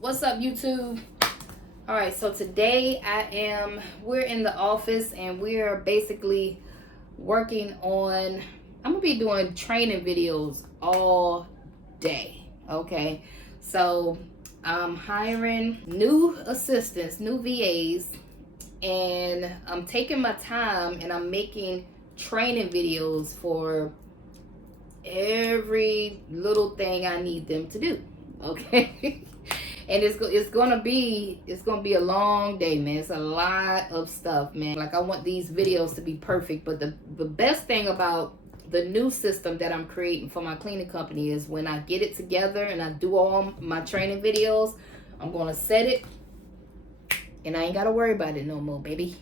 What's up, YouTube? All right, so today we're in the office and we're basically working on, I'm gonna be doing training videos all day, okay? So I'm hiring new assistants, new VAs, and I'm taking my time and I'm making training videos for every little thing I need them to do, okay? And it's gonna be a long day, man. It's a lot of stuff, man. Like, I want these videos to be perfect, but the best thing about the new system that I'm creating for my cleaning company is when I get it together and I do all my training videos, I'm gonna set it and I ain't gotta worry about it no more, baby.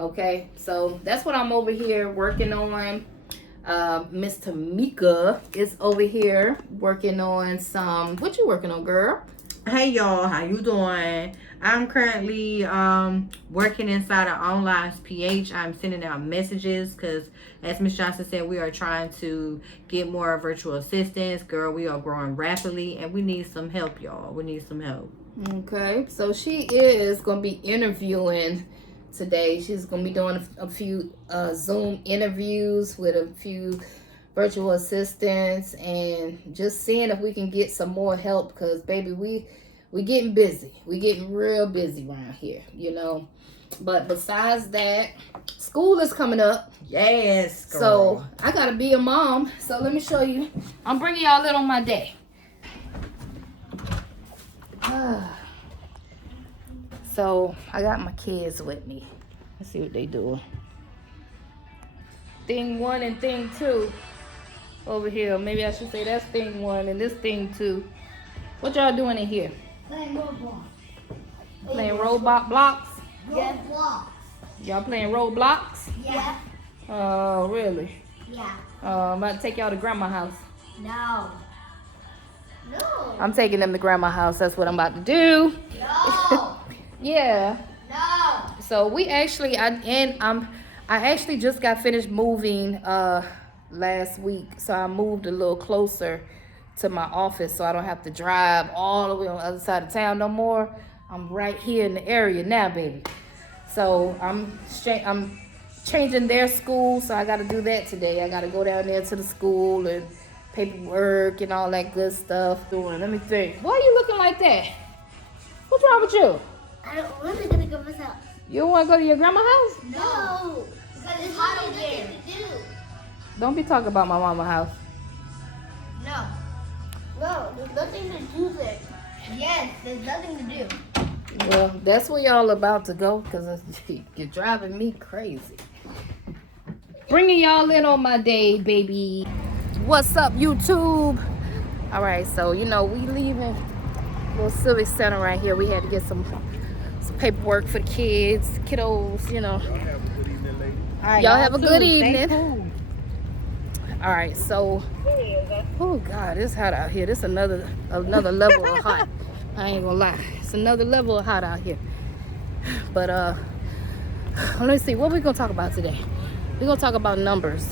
Okay, so that's what I'm over here working on. Miss Tamika is over here working on some. What you working on, girl? Hey y'all, how you doing? I'm currently working inside of Online's PH. I'm sending out messages because, as Miss Johnson said, we are trying to get more virtual assistants. Girl, we are growing rapidly and we need some help, y'all. We need some help. Okay, so she is going to be interviewing today. She's going to be doing a few Zoom interviews with a few virtual assistants and just seeing if we can get some more help, because baby, we getting busy. We getting real busy around here, you know. But besides that, school is coming up. Yes, girl. So I gotta be a mom. So let me show you. I'm bringing y'all in on my day. So I got my kids with me. Let's see what they doing. Thing 1 and thing 2 over here. Maybe I should say that's thing 1 and this thing 2. What y'all doing in here? Playing Roblox. Playing Roblox? Roblox. Y'all playing Roblox? Yeah. Oh, really? Yeah. I'm about to take y'all to grandma's house. No. No. I'm taking them to grandma's house. That's what I'm about to do. No. Yeah. No. So we actually, I actually just got finished moving last week. So I moved a little closer to my office so I don't have to drive all the way on the other side of town no more. I'm right here in the area now, baby. So I'm changing their school, so I got to do that today. I got to go down there to the school and paperwork and all that good stuff. Let me think. Why are you looking like that? What's wrong with you? I don't want to go to grandma's house. You don't want to go to your grandma's house? No. Because it's hot over there. Don't be talking about my mama's house. No. No, there's nothing to do there. Yes, there's nothing to do. Well, that's where y'all about to go, because you're driving me crazy. Bringing y'all in on my day, baby. What's up, YouTube? All right, so, you know, we leaving little Civic Center right here. We had to get some paperwork for the kids, kiddos, you know. Y'all have a good evening, ladies. All right, y'all have a good evening. Cool. All right, so, oh God, it's hot out here. This another level of hot. I ain't gonna lie, it's another level of hot out here. But let me see, what we gonna talk about today? We're gonna talk about numbers.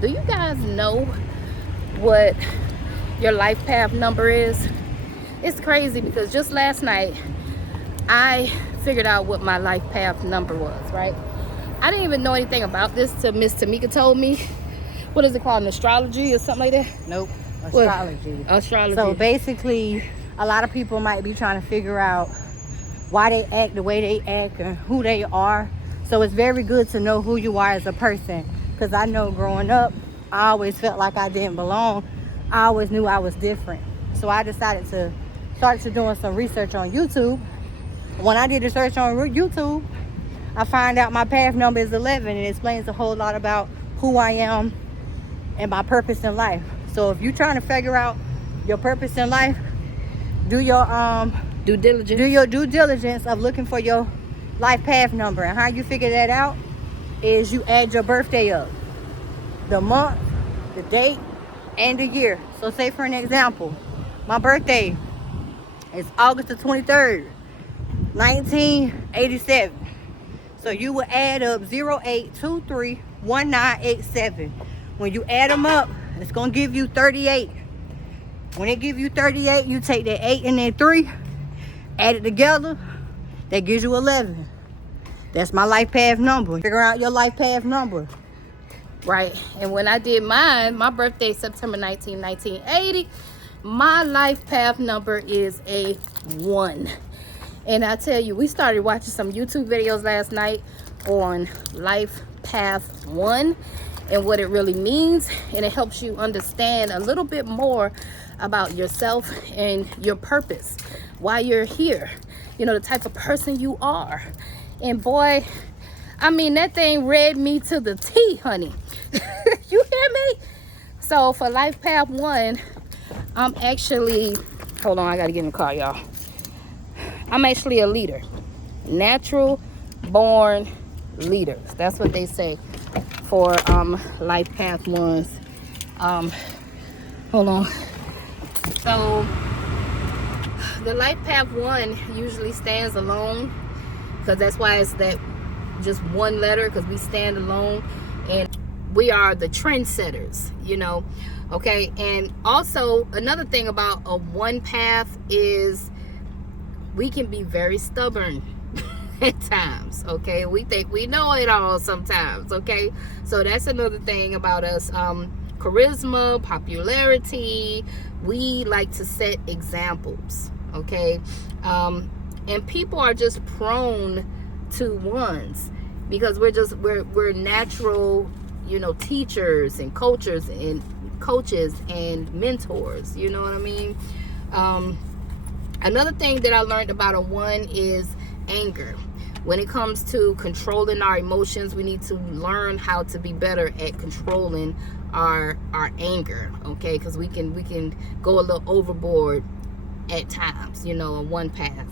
Do you guys know what your life path number is? It's crazy because just last night I figured out what my life path number was, right? I didn't even know anything about this till Miss Tamika told me. What is it called, an astrology or something like that? Nope, astrology. What? Astrology. So basically, a lot of people might be trying to figure out why they act the way they act and who they are. So it's very good to know who you are as a person. Because I know growing up, I always felt like I didn't belong. I always knew I was different. So I decided to start doing some research on YouTube. When I did the search on YouTube, I find out my path number is 11, and it explains a whole lot about who I am and my purpose in life. So if you're trying to figure out your purpose in life, do your due diligence. Do your due diligence of looking for your life path number. And how you figure that out is you add your birthday up, the month, the date, and the year. So say for an example, my birthday is August the 23rd, 1987. So you will add up 08231987. When you add them up, it's gonna give you 38. When it give you 38, you take that 8 and that 3, Add it together, that gives you 11. That's my life path number. Figure out your life path number. Right. And when I did mine, my birthday, September 19, 1980, my life path number is a 1. And I tell you, we started watching some YouTube videos last night on life path 1 and what it really means. And it helps you understand a little bit more about yourself and your purpose, why you're here, you know, the type of person you are. And boy, I mean, that thing read me to the T, honey. You hear me? So for life path 1, I'm actually, hold on, I gotta get in the car, y'all. I'm actually a leader. Natural born leaders. That's what they say for life path 1s. Hold on. So the life path 1 usually stands alone, because that's why it's that just one letter, because we stand alone and we are the trendsetters, you know. Okay. And also another thing about a 1 path is we can be very stubborn at times. Okay, we think we know it all sometimes. Okay, so that's another thing about us. Charisma, popularity, we like to set examples. Okay, and people are just prone to 1s because we're natural, you know, teachers and coaches and mentors, you know what I mean. Another thing that I learned about a 1 is anger. When it comes to controlling our emotions, we need to learn how to be better at controlling our anger, okay? Because we can go a little overboard at times, you know, a 1 path.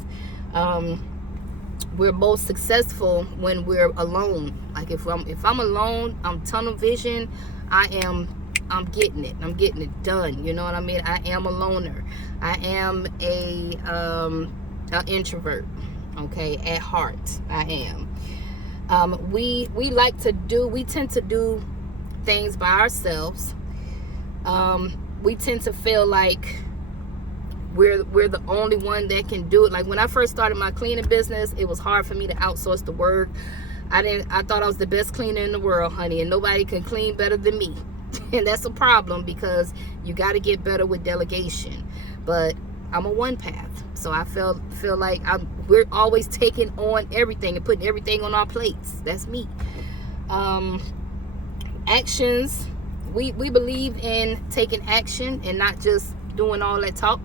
We're most successful when we're alone. Like if I'm alone, I'm tunnel vision. I'm getting it done. You know what I mean? I am a loner. I am an introvert. Okay, at heart, I am. We tend to do things by ourselves. We tend to feel like we're the only one that can do it. Like when I first started my cleaning business, it was hard for me to outsource the work. I thought I was the best cleaner in the world, honey, and nobody can clean better than me. And that's a problem, because you got to get better with delegation. But I'm a 1 path, so I feel like we're always taking on everything and putting everything on our plates. That's me. Actions, we believe in taking action and not just doing all that talk.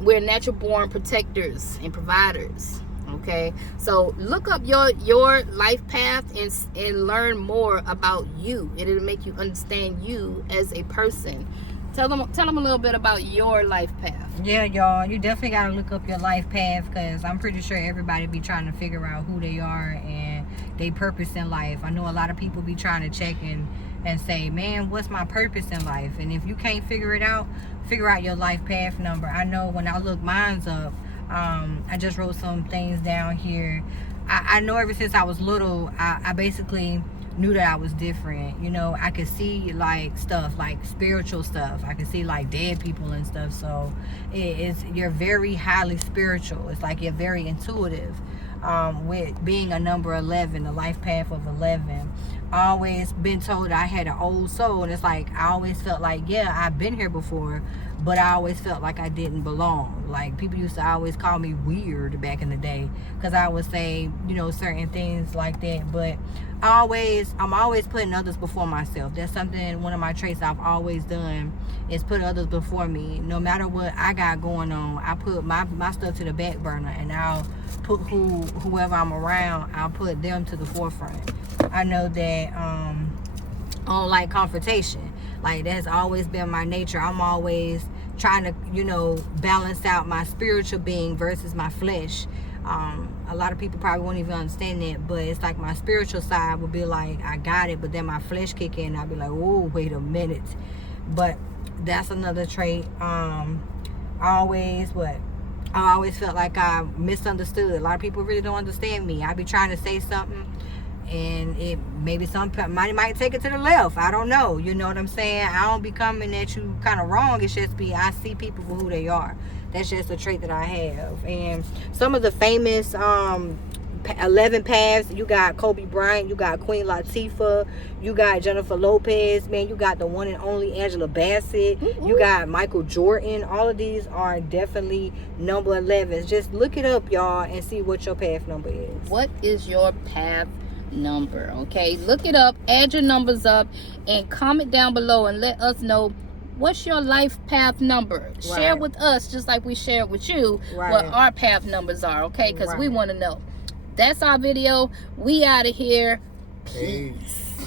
We're natural born protectors and providers. Okay, so look up your life path and learn more about you, and it'll make you understand you as a person. Tell them a little bit about your life path. Yeah, y'all, you definitely gotta look up your life path, because I'm pretty sure everybody be trying to figure out who they are and their purpose in life. I know a lot of people be trying to check and say, man, what's my purpose in life? And if you can't figure it out, figure out your life path number. I know when I look mine's up, I just wrote some things down here. I know ever since I was little, I basically knew that I was different. You know, I could see like stuff, like spiritual stuff. I could see like dead people and stuff. So you're very highly spiritual. It's like you're very intuitive. With being a number 11, the life path of 11. I always been told I had an old soul, and it's like I always felt like, yeah, I've been here before, but I always felt like I didn't belong. Like people used to always call me weird back in the day, because I would say, you know, certain things like that. But I'm always putting others before myself. That's something, one of my traits I've always done, is put others before me. No matter what I got going on, I put my stuff to the back burner, and I'll put whoever I'm around, I'll put them to the forefront. I know that I don't like confrontation. Like that's always been my nature. I'm always trying to, you know, balance out my spiritual being versus my flesh. A lot of people probably won't even understand that, but it's like my spiritual side would be like, I got it, but then my flesh kick in, I'd be like, oh, wait a minute. But that's another trait. I always felt like I misunderstood. A lot of people really don't understand me. I be trying to say something, and it maybe somebody might take it to the left. I don't know. You know what I'm saying? I don't be coming at you kind of wrong. It's just I see people for who they are. That's just a trait that I have. And some of the famous 11 paths, you got Kobe Bryant, you got Queen Latifah, you got Jennifer Lopez, man, you got the one and only Angela Bassett, you got Michael Jordan. All of these are definitely number 11s. Just look it up, y'all, and see what your path number is. What is your path number? Okay, look it up, add your numbers up, and comment down below and let us know what's your life path number. Share with us, just like we share with you, what our path numbers are, okay? Because we want to know. That's our video. We out of here. Peace.